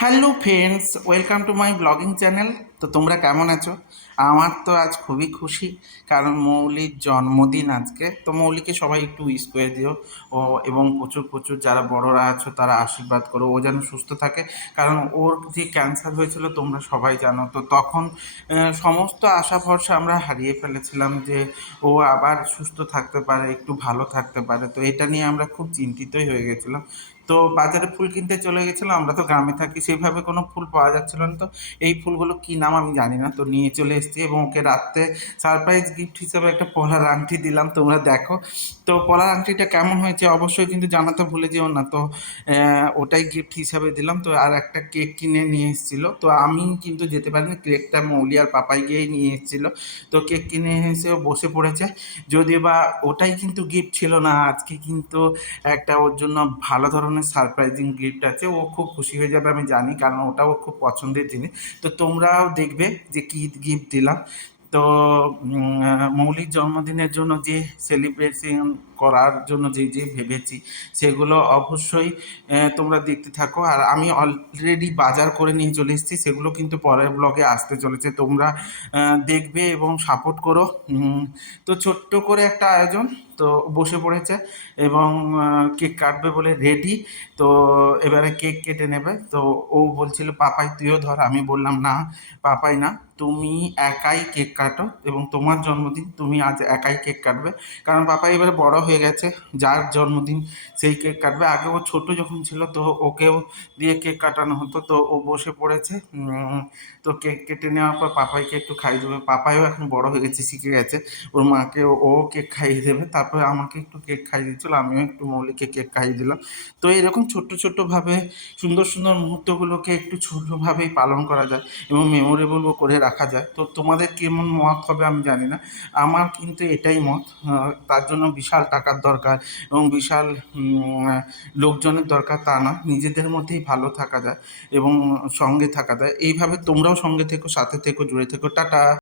Hello friends, welcome to my blogging channel. তো তোমরা কেমন আছো? আমার তো আজ খুবই খুশি, কারণ মৌলির জন্মদিন আজকে। তো মৌলিকে সবাই একটু উইশ করে দিও ও, এবং প্রচুর প্রচুর যারা বড়রা আছো তারা আশীর্বাদ করো ও যেন সুস্থ থাকে। কারণ ওর যে ক্যান্সার হয়েছিল তোমরা সবাই জানো, তো তখন সমস্ত আশা ভরসা আমরা হারিয়ে ফেলেছিলাম যে ও আবার সুস্থ থাকতে পারে, একটু ভালো থাকতে পারে। তো এটা নিয়ে আমরা খুব চিন্তিতই হয়ে গেছিলাম। তো বাজারে ফুল কিনতে চলে গেছিলাম, আমরা তো গ্রামে থাকি, সেইভাবে কোনো ফুল পাওয়া যাচ্ছিল না। তো এই ফুলগুলো কী নাম আমি জানি না, তো নিয়ে চলে এসেছি এবং ওকে রাত্রে সারপ্রাইজ গিফট হিসেবে একটা পলার আংটি দিলাম। তোমরা দেখো তো পলার আংটিটা কেমন হয়েছে অবশ্যই কিন্তু জানাতে ভুলে যেও না। তো ওটাই গিফট হিসাবে দিলাম। তো আর একটা কেক কিনে নিয়ে এসেছিলো, তো আমি কিন্তু যেতে পারিনি, কেকটা মৌলি আর পাপাই গিয়েই নিয়ে এসেছিলো। তো কেক কিনে এসে ও বসে পড়েছে, যদিও বা ওটাই কিন্তু গিফট ছিল না। আজকে কিন্তু একটা ওর জন্য ভালো ধরনের সারপ্রাইজিং গিফট আছে, ও খুব খুশি হয়ে যাবে আমি জানি, কারণ ওটাও খুব পছন্দের জিনিস। তো তোমরাও দেখবে যে কী গিফট দিলাম। তো মৌলিক জন্মদিনের জন্য যে সেলিব্রেশন করার জন্য যে যে ভেবেছি সেগুলো অবশ্যই তোমরা দেখতে থাকো। আর আমি অলরেডি বাজার করে নিয়ে চলে এসেছি, সেগুলো কিন্তু পরের ব্লগে আসতে চলেছে। তোমরা দেখবে এবং সাপোর্ট করো। তো ছোট্ট করে একটা আয়োজন, তো বসে পড়েছে এবং কেক কাটবে বলে রেডি। তো এবারে কেক কেটে নেবে। তো ও বলছিল পাপাই তুইও ধর, আমি বললাম না পাপাই না, তুমি একাই কেক কাটো এবং তোমার জন্মদিন, তুমি আজ একাই কেক কাটবে। কারণ পাপাই এবারে বড় হয়ে গেছে, যার জন্মদিন সেই কেক কাটবে। আগে ও ছোট যখন ছিল তো ওকেও দিয়ে কেক কাটানো হতো। তো ও বসে পড়েছে। তো কেক কেটে নেওয়ার পর পাপাইকে একটু খাইয়ে দেবে। পাপাইও এখন বড় হয়ে গেছে, শিখে গেছে, ওর মাকে ও কেক খাইয়ে দেবে। তারপরে আমাকে একটু কেক খাইয়ে দিচ্ছিল, আমিও একটু মৌলিকে কেক খাইয়ে দিলাম। তো এরকম ছোট্ট ছোট্টভাবে সুন্দর সুন্দর মুহূর্তগুলোকে একটু ছোটোভাবেই পালন করা যায় এবং মেমোরেবলও করে রাখা যায়। তো তোমাদের কেমন মত হবে আমি জানি না, আমার কিন্তু এটাই মত। তার জন্য বিশাল টাকার দরকার এবং বিশাল লোকজনের দরকার তা না, নিজেদের মধ্যেই ভালো থাকা যায় এবং সঙ্গে থাকা যায়। এইভাবে তোমরাও সঙ্গে থেকো, সাথে থেকো, জুড়ে থেকো। টাটা।